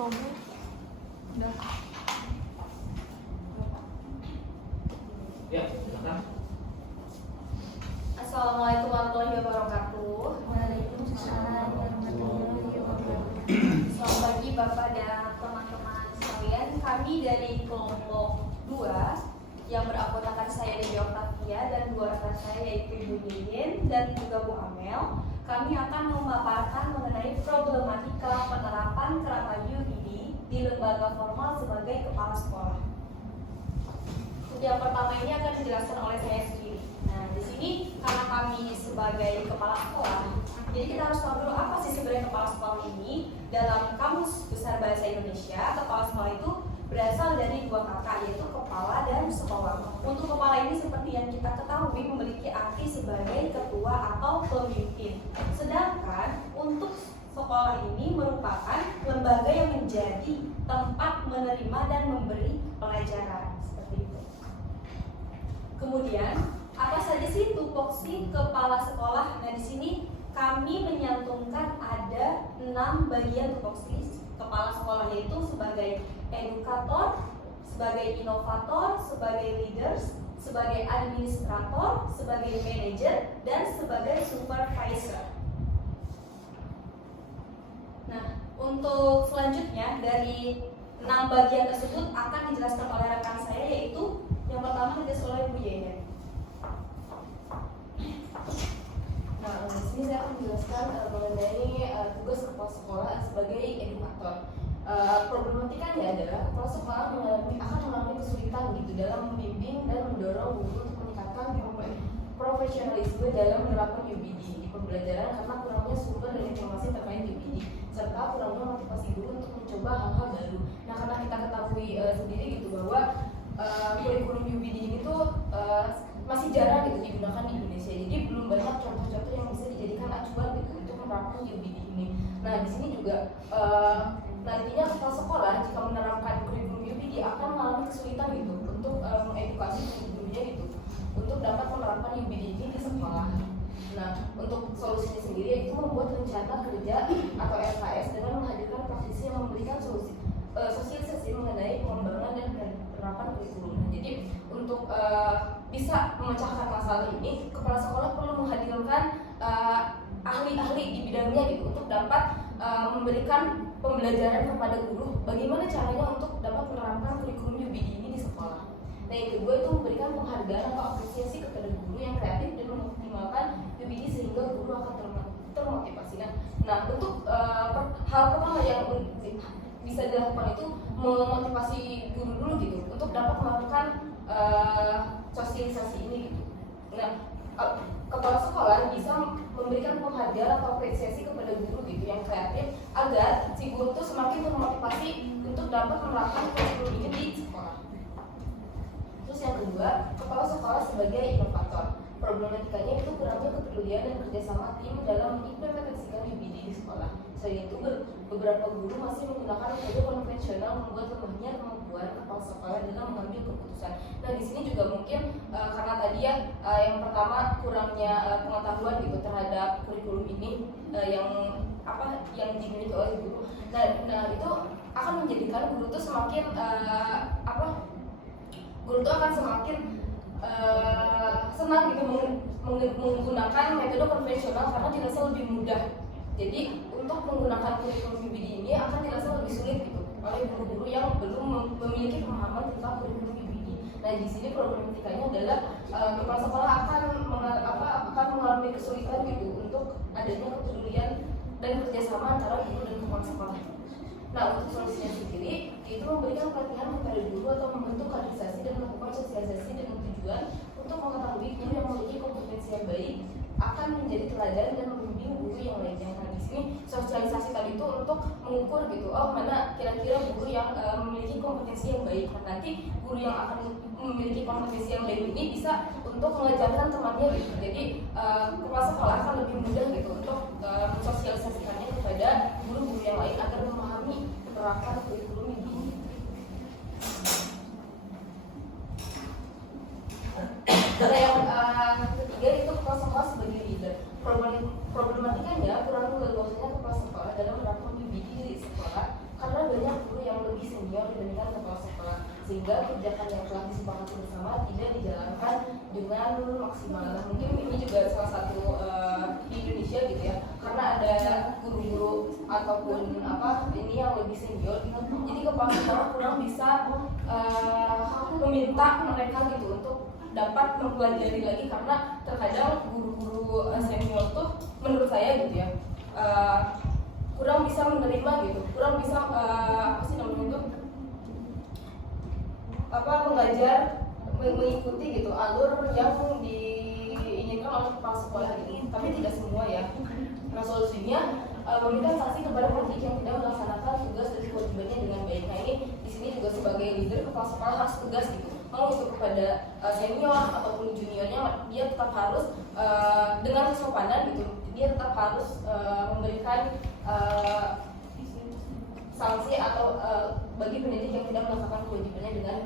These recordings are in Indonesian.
Udah. Ya, silakan. Assalamualaikum warahmatullahi wabarakatuh. Waalaikumsalam warahmatullahi wabarakatuh. Selamat pagi Bapak dan teman-teman sekalian. Kami dari kelompok 2 yang beranggotakan saya Dewi Oktavia dan dua rekan saya yaitu Ibu Diyin dan juga Bu Amel. Kami akan memaparkan mengenai problematika penerapan kerangka UBD di lembaga formal sebagai kepala sekolah. Yang pertama ini akan dijelaskan oleh saya sendiri. Nah, di sini karena kami sebagai kepala sekolah, jadi kita harus tahu dulu apa sih sebenarnya kepala sekolah ini. Dalam Kamus Besar Bahasa Indonesia, kepala sekolah itu berasal dari dua kata, yaitu kepala dan sekolah. Untuk kepala ini seperti yang kita ketahui memiliki arti sebagai ketua atau pemimpin. Sedangkan untuk sekolah ini merupakan lembaga yang menjadi tempat menerima dan memberi pelajaran. Seperti itu. Kemudian, apa saja sih tupoksi kepala sekolah? Nah, di sini kami menyantumkan ada 6 bagian tupoksi kepala sekolah, yaitu sebagai edukator, sebagai inovator, sebagai leaders, sebagai administrator, sebagai manager, dan sebagai supervisor. Nah, untuk selanjutnya dari 6 bagian tersebut akan dijelaskan oleh rekan saya, yaitu yang pertama dijelaskan oleh Bu Yaya. Nah, di sini saya akan menjelaskan mengenai tugas kepala sekolah sebagai edukator. Problematikanya adalah kepala sekolah akan mengalami kesulitan gitu dalam membimbing dan mendorong guru untuk meningkatkan profesionalisme dalam menerapkan UBD di pembelajaran karena kurangnya sumber dan informasi terkait UBD serta kurangnya motivasi guru untuk mencoba hal-hal baru. Nah, karena kita ketahui sendiri gitu bahwa kurikulum UBD ini tuh masih jarang gitu digunakan di Indonesia. Jadi belum banyak contoh-contoh yang bisa dijadikan acuan gitu untuk menerapkan UBD ini. Nah, di sini juga nantinya kepala sekolah jika menerapkan kurikulum UBD akan mengalami kesulitan gitu untuk mengedukasi gurunya gitu untuk dapat menerapkan UBD ini di sekolah. Nah, untuk solusinya sendiri yaitu membuat rencana kerja atau RKS dengan menghadirkan praktisi yang memberikan sosialisasi mengenai pengembangan dan penerapan kurikulum. Jadi untuk bisa memecahkan masalah ini, kepala sekolah perlu menghadirkan ahli-ahli di bidangnya gitu untuk dapat memberikan pembelajaran kepada guru bagaimana caranya untuk dapat menerapkan kurikulum UBD ini di sekolah. Nah, yang kedua itu memberikan penghargaan atau apresiasi kepada guru yang kreatif dan mengoptimalkan UBD sehingga guru akan termotivasi. Nah, untuk hal pertama yang bisa dilakukan itu memotivasi guru dulu gitu untuk dapat melakukan sosialisasi ini gitu. Nah, kepala sekolah bisa memberikan penghargaan atau apresiasi kepada guru gitu yang kreatif agar si guru itu semakin termotivasi untuk dapat menerapkan kurikulum ini di sekolah. Terus yang kedua, kepala sekolah sebagai inovator. Problematikanya itu kurangnya kepedulian dan kerjasama tim dalam mengimplementasikan UBD di sekolah. Selain itu, beberapa guru masih menggunakan metode konvensional membuat lemahnya kemampuan kepala sekolah dalam mengambil keputusan. Nah, di sini juga mungkin karena tadi ya yang pertama kurangnya pengetahuan gitu terhadap kurikulum ini yang dimiliki oleh guru. Nah itu akan menjadikan guru itu semakin guru itu akan semakin senang gitu menggunakan metode konvensional karena dirasa lebih mudah. Jadi untuk menggunakan kurikulum UBD ini akan dirasa lebih sulit gitu oleh guru-guru yang belum memiliki pemahaman tentang kurikulum UBD. Nah, di sini problematikanya adalah kepala sekolah akan mengalami kesulitan gitu untuk adanya kepedulian dan kerjasama antara guru dan kepala sekolah. Nah, untuk solusinya sendiri itu memberikan pelatihan kepada guru atau membentuk kaderisasi dan melakukan sosialisasi dengan tujuan untuk mengetahui guru yang memiliki kompetensi yang baik akan menjadi teladan dan membimbing guru yang lainnya. Nah, di sini sosialisasi tadi itu untuk mengukur gitu, mana kira-kira guru yang memiliki kompetensi yang baik. Nah, nanti guru yang akan memiliki kompetensi yang baik ini bisa untuk mengajarkan temannya gitu. Jadi kepala sekolah akan lebih mudah gitu untuk mensosialisasikannya kepada guru-guru yang lain agar memahami penerapan kurikulum ini. Dan yang ketiga itu kepala sekolah sebagai leader. Problematikanya kurang leluasanya kepala sekolah dalam menerapkan UBD di sekolah karena banyak dibandingkan kepala sekolah, sehingga kebijakan yang telah disepakati bersama tidak dijalankan dengan maksimal. Nah, mungkin ini juga salah satu di Indonesia gitu ya, karena ada guru-guru ataupun ini yang lebih senior gitu, jadi kepala sekolah kurang bisa meminta mereka gitu untuk dapat mempelajari lagi, karena terkadang guru-guru senior tuh menurut saya gitu ya kurang bisa menerima gitu, kurang bisa mengajar, mengikuti gitu alur yang diinginkan oleh kepala sekolah gitu, tapi tidak semua ya. Nah, solusinya memberikan sanksi kepada pendidik yang tidak melaksanakan tugas dan kewajibannya dengan baik. Nah, ini di sini juga sebagai leader kepala sekolah harus tegas gitu, mau itu kepada senior ataupun juniornya, dia tetap harus dengan kesopanan gitu, dia tetap harus memberikan sanksi atau bagi pendidik yang tidak melaksanakan kewajibannya dengan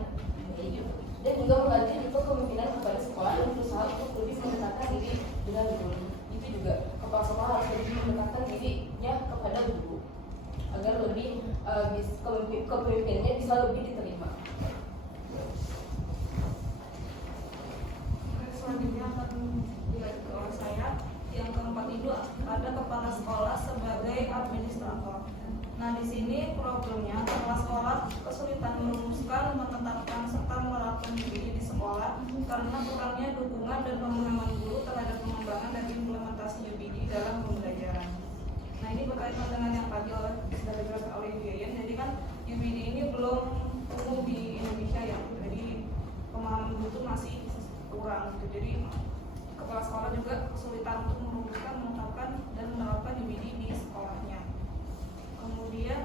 baik gitu. Dan juga mengganti itu kepemimpinan kepada sekolah dan berusaha untuk lebih mendekatkan diri dengan guru. Itu juga kepala sekolah harus lebih mendekatkan dirinya kepada guru agar lebih kepemimpinannya bisa lebih diterima. Selanjutnya akan dilanjutkan oleh saya. Yang keempat itu ada kepala sekolah sebagai administrator. Nah, di sini problemnya kepala sekolah kesulitan merumuskan, menetapkan serta menerapkan UBI di sekolah karena kurangnya dukungan dan pemahaman guru terhadap pengembangan dan implementasi UBI dalam pembelajaran. Nah, ini berkaitan dengan yang tadi sudah dijelaskan oleh Yayan. Jadi kan UBI ini belum umum di Indonesia ya. Jadi pemahaman guru itu masih kurang gitu. Jadi kepala sekolah juga kesulitan untuk merumuskan, menetapkan dan menerapkan UBI di sekolahnya. Kemudian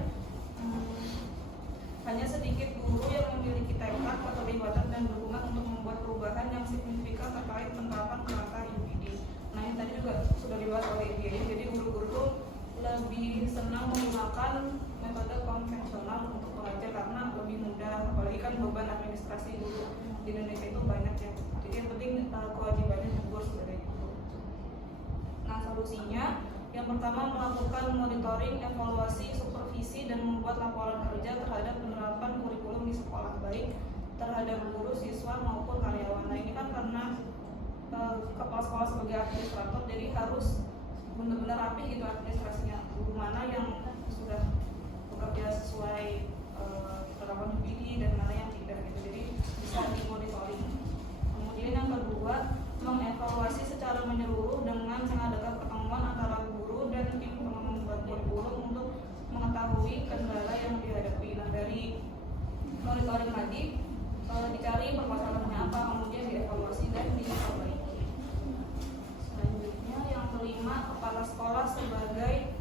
hanya sedikit guru yang memiliki tekad, keterlibatan dan dukungan untuk membuat perubahan yang signifikan terkait penerapan kerangka UBI. Nah, ini tadi juga sudah dibahas oleh Ibu. Jadi guru-guru itu lebih senang menggunakan metode konvensional untuk mengajar karena lebih mudah, apalagi kan beban administrasi guru di Indonesia itu banyak ya. Jadi yang penting kewajibannya gugur sebagai guru. Nah, solusinya yang pertama melakukan monitoring, evaluasi, supervisi dan membuat laporan kerja terhadap penerapan kurikulum di sekolah, baik terhadap guru, siswa maupun karyawan. Nah, ini kan karena kepala sekolah sebagai administrator, jadi harus benar-benar rapi gitu administrasinya. Guru mana yang sudah bekerja sesuai penerapan UBI dan mana yang tidak gitu. Jadi bisa dimonitoring. Kemudian yang kedua, mengevaluasi secara menyeluruh dengan mengadakan pertemuan antara guru dan tim pembuat kurikulum untuk mengetahui kendala yang dihadapi. Nah, dari monitoring tadi dicari permasalahannya apa, kemudian dievaluasi dan diperbaiki. Selanjutnya yang kelima, kepala sekolah sebagai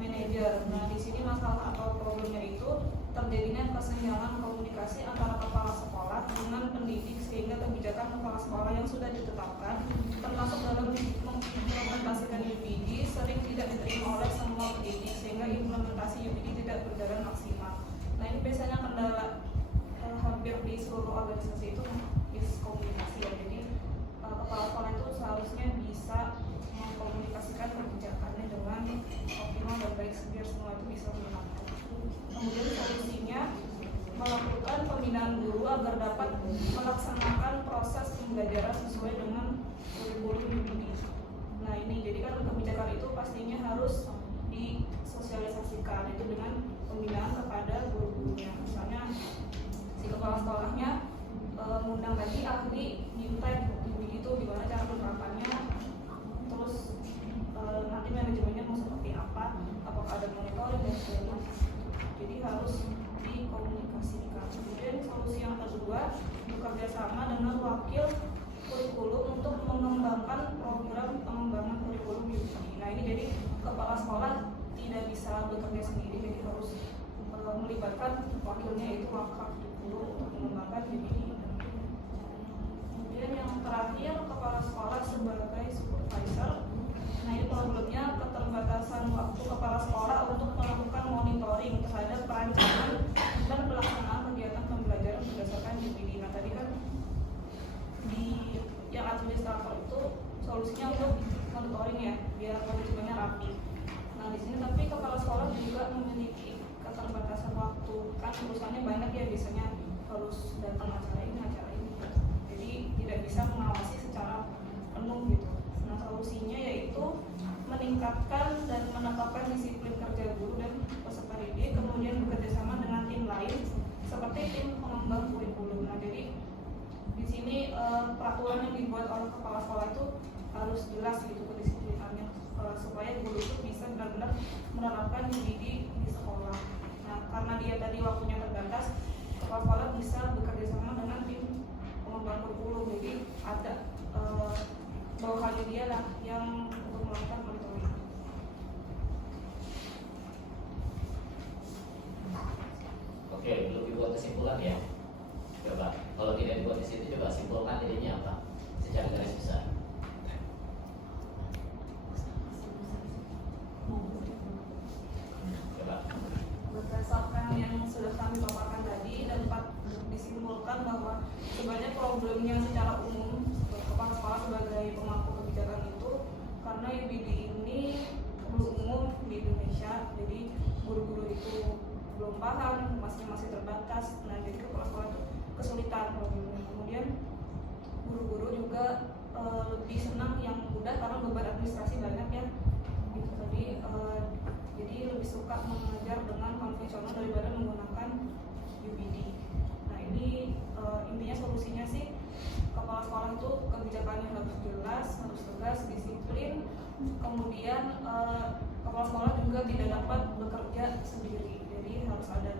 manajer. Nah, di sini masalah atau problemnya itu terjadinya kesenjangan komunikasi antara kepala sekolah dengan pendidik, sehingga kebijakan kepala sekolah yang sudah ditetapkan termasuk dalam mengimplementasikan UBI sering tidak diterima oleh semua pendidik, sehingga implementasi UBI tidak berjalan maksimal. Nah, ini biasanya kendala hampir di seluruh organisasi itu miskomunikasi ya. Jadi kepala sekolah itu seharusnya bisa mengkomunikasikan kebijakannya dengan optimal dan baik biar semua itu bisa menyenangkan. Kemudian solusinya melakukan pembinaan guru agar dapat melaksanakan proses pembelajaran sesuai dengan kurikulum UBI. Nah, ini jadi kan kebijakan itu pastinya harus disosialisasikan itu dengan pembinaan kepada guru-gurunya. Misalnya si kepala sekolahnya mengundang lagi ahli nyintek UBI itu gimana cara penerapannya, terus nanti manajemennya mau seperti apa, apakah ada monitoring dan sebagainya. Jadi harus dikomunikasikan. Kemudian solusi yang kedua, bekerja sama dengan wakil kurikulum untuk mengembangkan program pengembangan kurikulum UBI. Nah, ini jadi kepala sekolah tidak bisa bekerja sendiri, jadi harus melibatkan wakilnya, yaitu wakil kurikulum untuk mengembangkan UBI. Kemudian yang terakhir, kepala sekolah sebagai supervisor. Nah, ini problemnya keterbatasan waktu kepala sekolah untuk melakukan monitoring terhadap perancangan dan pelaksanaan kegiatan pembelajaran berdasarkan UBI. Nah, tadi kan di yang administrator itu solusinya untuk monitoring ya, biar manajemennya rapi. Nah, di sini tapi kepala sekolah juga memiliki keterbatasan waktu, kan urusannya banyak ya, biasanya harus datang acara ini jadi tidak bisa mengawasi secara penuh gitu. Nah solusinya yaitu meningkatkan dan menetapkan disiplin kerja guru dan peserta didik, kemudian bekerjasama dengan tim lain seperti tim pengembang kurikulum. Nah jadi di sini peraturan yang dibuat oleh kepala sekolah itu harus jelas gitu kedisiplinannya, supaya guru itu bisa benar-benar menerapkan UBD di sekolah. Nah karena dia tadi waktunya terbatas, kepala sekolah bisa bekerja sama dengan tim pengembang kurikulum, jadi ada bawahannya dia lah yang untuk melakukan monitoring. Oke, belum dibuat kesimpulan ya. Coba, kalau tidak dibuat di situ, coba simpulkan jadinya apa secara garis besar. Coba. Berdasarkan yang sudah kami paparkan tadi, dapat disimpulkan bahwa sebenarnya problemnya secara umum kepala sekolah sebagai pemangku kebijakan itu karena UBD ini belum umum di Indonesia, jadi guru-guru itu belum paham, masih terbatas. Nah jadi kepala sekolah itu kesulitan problemnya. Kemudian guru-guru juga lebih senang yang mudah karena beban administrasi banyak ya gitu tadi, jadi lebih suka mengajar dengan konvensional daripada menggunakan UBD. Nah ini intinya solusinya sih kepala sekolah itu kebijakannya harus jelas, harus tegas, disiplin. Kemudian kepala sekolah juga tidak dapat bekerja sendiri, jadi harus ada